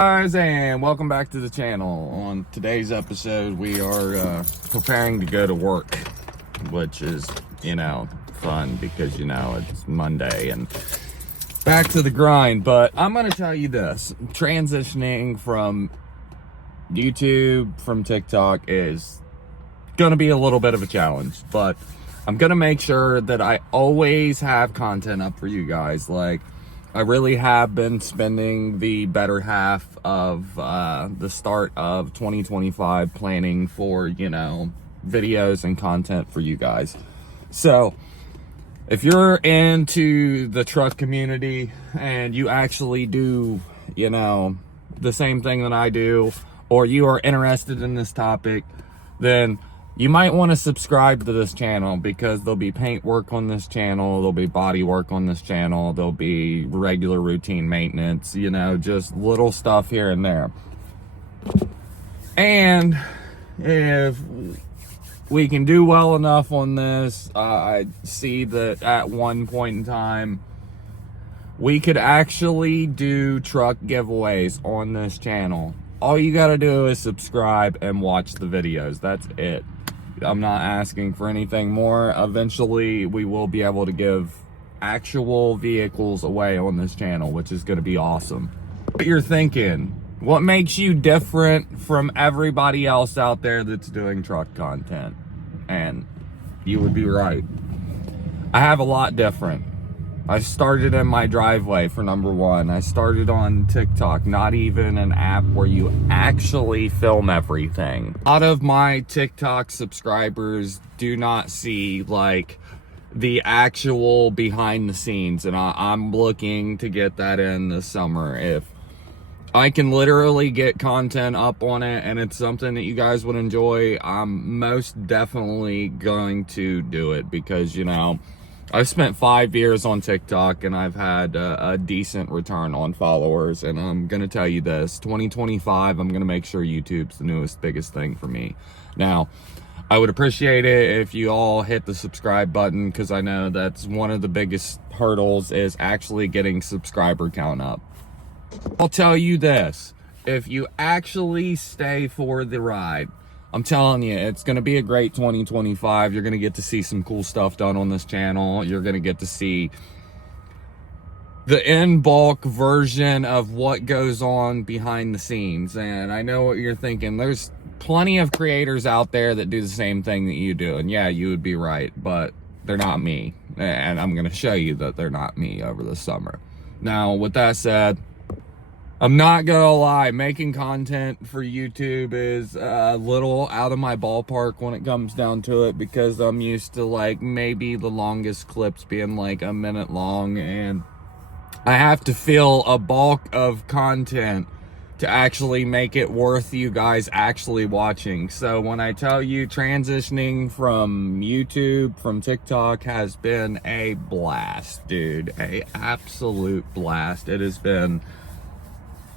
Guys, and welcome back to the channel. On today's episode, we are preparing to go to work, which is, fun because, it's Monday and back to the grind. But I'm going to tell you this, transitioning from YouTube, from TikTok is going to be a little bit of a challenge, but I'm going to make sure that I always have content up for you guys. Like, I really have been spending the better half of the start of 2025 planning for, videos and content for you guys. So if you're into the truck community and you actually do, the same thing that I do, or you are interested in this topic, then you might want to subscribe to this channel, because there'll be paint work on this channel, there'll be body work on this channel, there'll be regular routine maintenance, just little stuff here and there. And if we can do well enough on this, I see that at one point in time, we could actually do truck giveaways on this channel. All you gotta do is subscribe and watch the videos. That's it. I'm not asking for anything more. Eventually, we will be able to give actual vehicles away on this channel, which is going to be awesome. What you're thinking, what makes you different from everybody else out there that's doing truck content? And you would be right. I have a lot different. I started in my driveway, for number one. I started on TikTok, not even an app where you actually film everything. A lot of my TikTok subscribers do not see like the actual behind the scenes, and I'm looking to get that in this summer. If I can literally get content up on it and it's something that you guys would enjoy, I'm most definitely going to do it, because I've spent 5 years on TikTok and I've had a decent return on followers. And I'm going to tell you this, 2025, I'm going to make sure YouTube's the newest, biggest thing for me. Now, I would appreciate it if you all hit the subscribe button, because I know that's one of the biggest hurdles, is actually getting subscriber count up. I'll tell you this, if you actually stay for the ride, I'm telling you, it's going to be a great 2025. You're going to get to see some cool stuff done on this channel. You're going to get to see the in-bulk version of what goes on behind the scenes. And I know what you're thinking. There's plenty of creators out there that do the same thing that you do. And yeah, you would be right, but they're not me. And I'm going to show you that they're not me over the summer. Now, with that said, I'm not gonna lie, making content for YouTube is a little out of my ballpark when it comes down to it, because I'm used to like maybe the longest clips being like a minute long, and I have to fill a bulk of content to actually make it worth you guys actually watching. So when I tell you transitioning from YouTube, from TikTok, has been a blast, dude, a absolute blast. It has been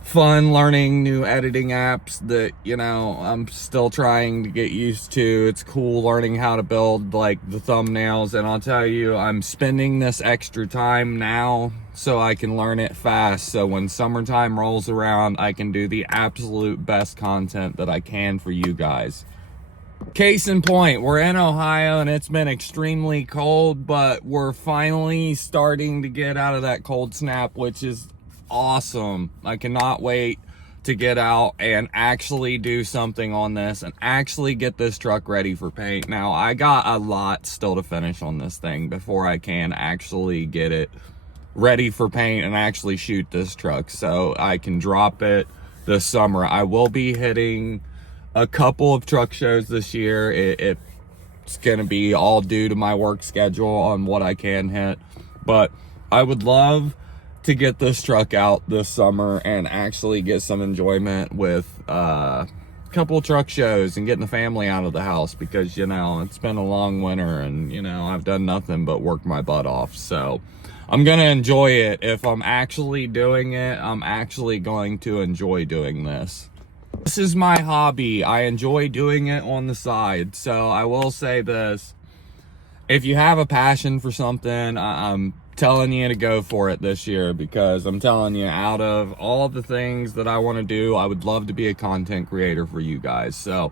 fun learning new editing apps that, I'm still trying to get used to. It's cool learning how to build like the thumbnails, and I'll tell you, I'm spending this extra time now so I can learn it fast, so when summertime rolls around, I can do the absolute best content that I can for you guys. Case in point, we're in Ohio and it's been extremely cold, but we're finally starting to get out of that cold snap, which is awesome. I cannot wait to get out and actually do something on this and actually get this truck ready for paint. Now, I got a lot still to finish on this thing before I can actually get it ready for paint and actually shoot this truck so I can drop it this summer. I will be hitting a couple of truck shows this year. It's gonna be all due to my work schedule on what I can hit, but I would love to get this truck out this summer and actually get some enjoyment with a couple of truck shows and getting the family out of the house, because it's been a long winter and I've done nothing but work my butt off. So I'm gonna enjoy it. If I'm actually doing it, I'm actually going to enjoy doing this. This is my hobby. I enjoy doing it on the side. So I will say this, if you have a passion for something, I'm telling you to go for it this year, because I'm telling you, out of all the things that I want to do, I would love to be a content creator for you guys. So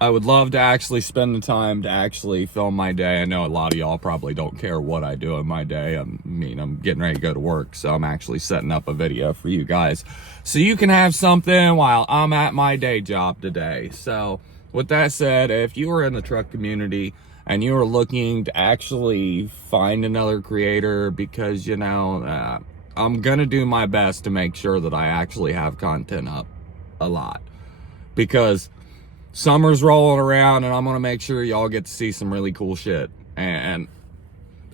I would love to actually spend the time to actually film my day. I know a lot of y'all probably don't care what I do in my day. I mean, I'm getting ready to go to work, so I'm actually setting up a video for you guys so you can have something while I'm at my day job today. So with that said, if you are in the truck community and you are looking to actually find another creator, because, you know, I'm gonna do my best to make sure that I actually have content up a lot, because summer's rolling around and I'm gonna make sure y'all get to see some really cool shit. And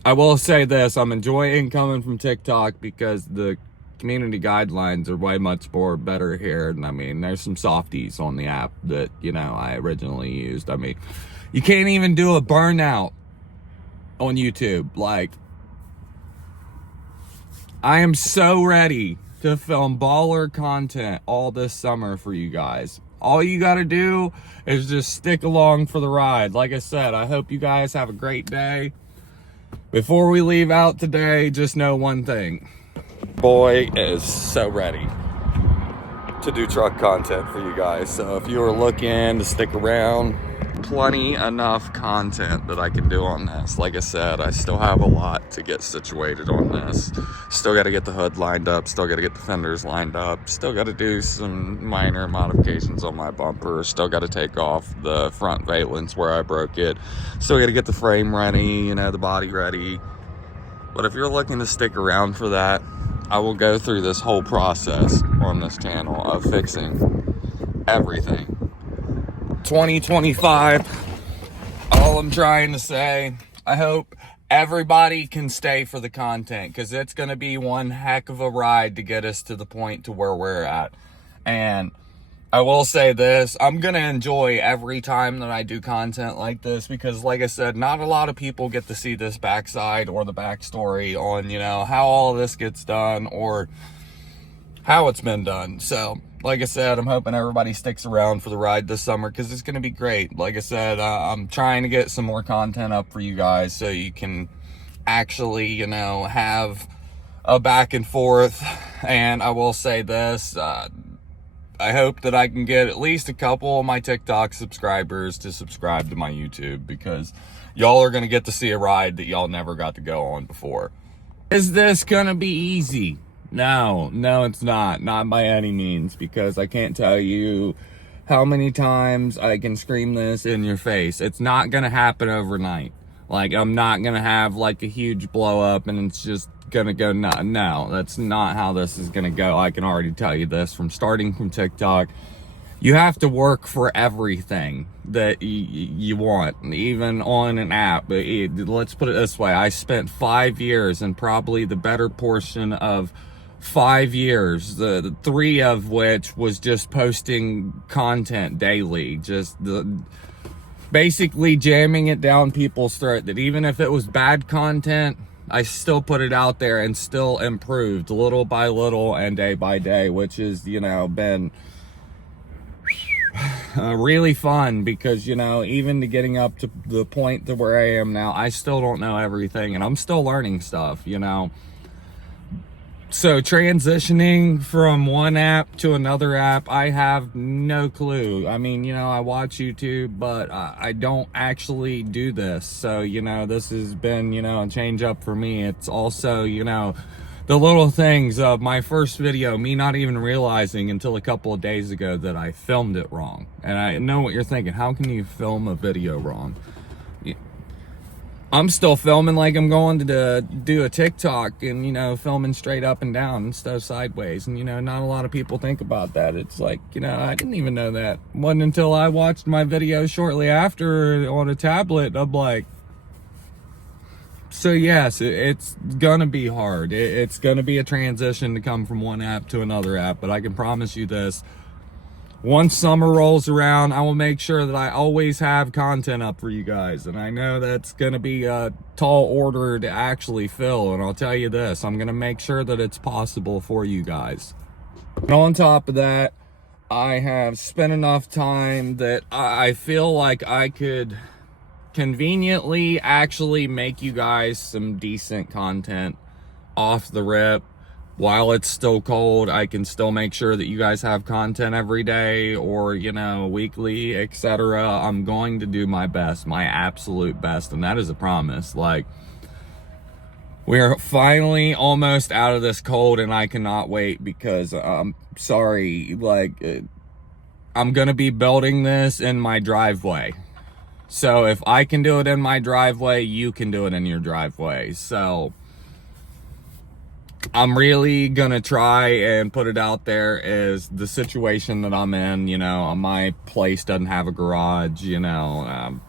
I will say this, I'm enjoying coming from TikTok because the community guidelines are way much more better here. And I mean, there's some softies on the app that, you know, I originally used. I mean, you can't even do a burnout on YouTube. Like, I am so ready to film baller content all this summer for you guys. All you got to do is just stick along for the ride. Like I said, I hope you guys have a great day. Before we leave out today, just know one thing. Boy is so ready to do truck content for you guys. So if you are looking to stick around, plenty enough content that I can do on this. Like I said, I still have a lot to get situated on this. Still got to get the hood lined up, still got to get the fenders lined up, still got to do some minor modifications on my bumper, still got to take off the front valence where I broke it, still got to get the frame ready, you know, the body ready. But if you're looking to stick around for that, I will go through this whole process on this channel of fixing everything. 2025, all I'm trying to say, I hope everybody can stay for the content, because it's going to be one heck of a ride to get us to the point to where we're at. And I will say this, I'm going to enjoy every time that I do content like this, because like I said, not a lot of people get to see this backside or the backstory on, you know, how all of this gets done or how it's been done. So like I said, I'm hoping everybody sticks around for the ride this summer, because it's going to be great. Like I said, I'm trying to get some more content up for you guys so you can actually, you know, have a back and forth. And I will say this, I hope that I can get at least a couple of my TikTok subscribers to subscribe to my YouTube, because y'all are going to get to see a ride that y'all never got to go on before. Is this going to be easy? No, it's not by any means, because I can't tell you how many times I can scream this in your face. It's not going to happen overnight. Like, I'm not going to have like a huge blow up and it's just going to go, no, that's not how this is going to go. I can already tell you this from starting from TikTok. You have to work for everything that you want, even on an app. Let's put it this way. I spent 5 years, and probably the better portion of 5 years, the 3 of which was just posting content daily, just basically jamming it down people's throat, that even if it was bad content, I still put it out there and still improved little by little and day by day, which is, you know, been really fun, because, you know, even to getting up to the point to where I am now, I still don't know everything and I'm still learning stuff, you know. So transitioning from one app to another app, I have no clue. I mean, you know, I watch YouTube, but I don't actually do this. So, you know, this has been, you know, a change up for me. It's also, you know, the little things of my first video, me not even realizing until a couple of days ago that I filmed it wrong. And I know what you're thinking. How can you film a video wrong? I'm still filming like I'm going to do a TikTok and, you know, filming straight up and down instead of sideways. And, you know, not a lot of people think about that. It's like, you know, I didn't even know that. It wasn't until I watched my video shortly after on a tablet, I'm like, so yes, it's gonna be hard. It's gonna be a transition to come from one app to another app, but I can promise you this. Once summer rolls around, I will make sure that I always have content up for you guys. And I know that's going to be a tall order to actually fill. And I'll tell you this, I'm going to make sure that it's possible for you guys. And on top of that, I have spent enough time that I feel like I could conveniently actually make you guys some decent content off the rip, while it's still cold, I can still make sure that you guys have content every day or, you know, weekly, etc. I'm going to do my best, my absolute best, and that is a promise. Like, we're finally almost out of this cold, and I cannot wait because I'm sorry, like, I'm gonna be building this in my driveway. So if I can do it in my driveway, you can do it in your driveway. So I'm really gonna try and put it out there as the situation that I'm in. You know, my place doesn't have a garage, you know.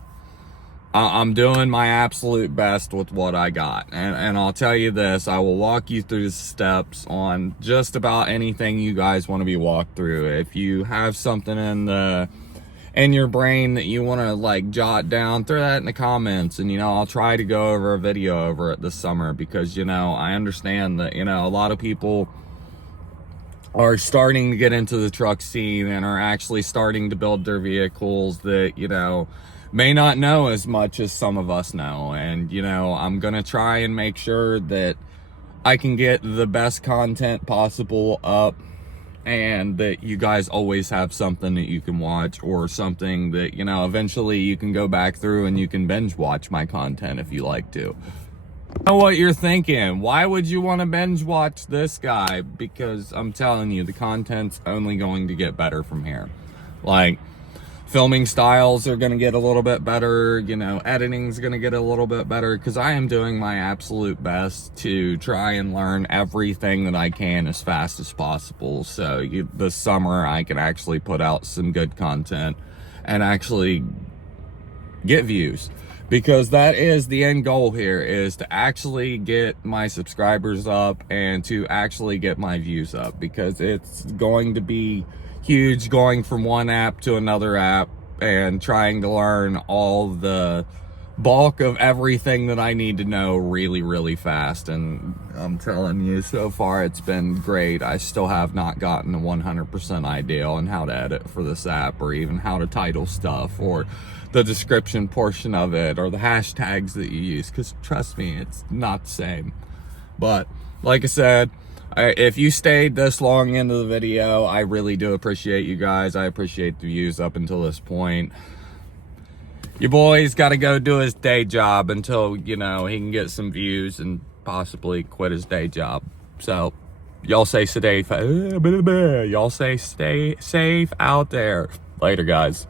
I'm doing my absolute best with what I got. And I'll tell you this, I will walk you through the steps on just about anything you guys want to be walked through. If you have something in your brain that you want to like jot down, throw that in the comments, and you know, I'll try to go over a video over it this summer, because you know, I understand that, you know, a lot of people are starting to get into the truck scene and are actually starting to build their vehicles that, you know, may not know as much as some of us know. And you know, I'm gonna try and make sure that I can get the best content possible up, and that you guys always have something that you can watch, or something that, you know, eventually you can go back through and you can binge watch my content if you like to. I know what you're thinking. Why would you want to binge watch this guy? Because I'm telling you, the content's only going to get better from here. Like, filming styles are going to get a little bit better, you know, editing's going to get a little bit better, because I am doing my absolute best to try and learn everything that I can as fast as possible. So this summer I can actually put out some good content and actually get views, because that is the end goal here, is to actually get my subscribers up and to actually get my views up, because it's going to be huge going from one app to another app and trying to learn all the bulk of everything that I need to know really, really fast. And I'm telling you, so far it's been great. I still have not gotten a 100% idea on how to edit for this app, or even how to title stuff, or the description portion of it, or the hashtags that you use, because trust me, it's not the same. But like I said, if you stayed this long into the video, I really do appreciate you guys. I appreciate the views up until this point. Your boy's got to go do his day job until, you know, he can get some views and possibly quit his day job. So y'all stay safe. Y'all stay safe out there. Later, guys.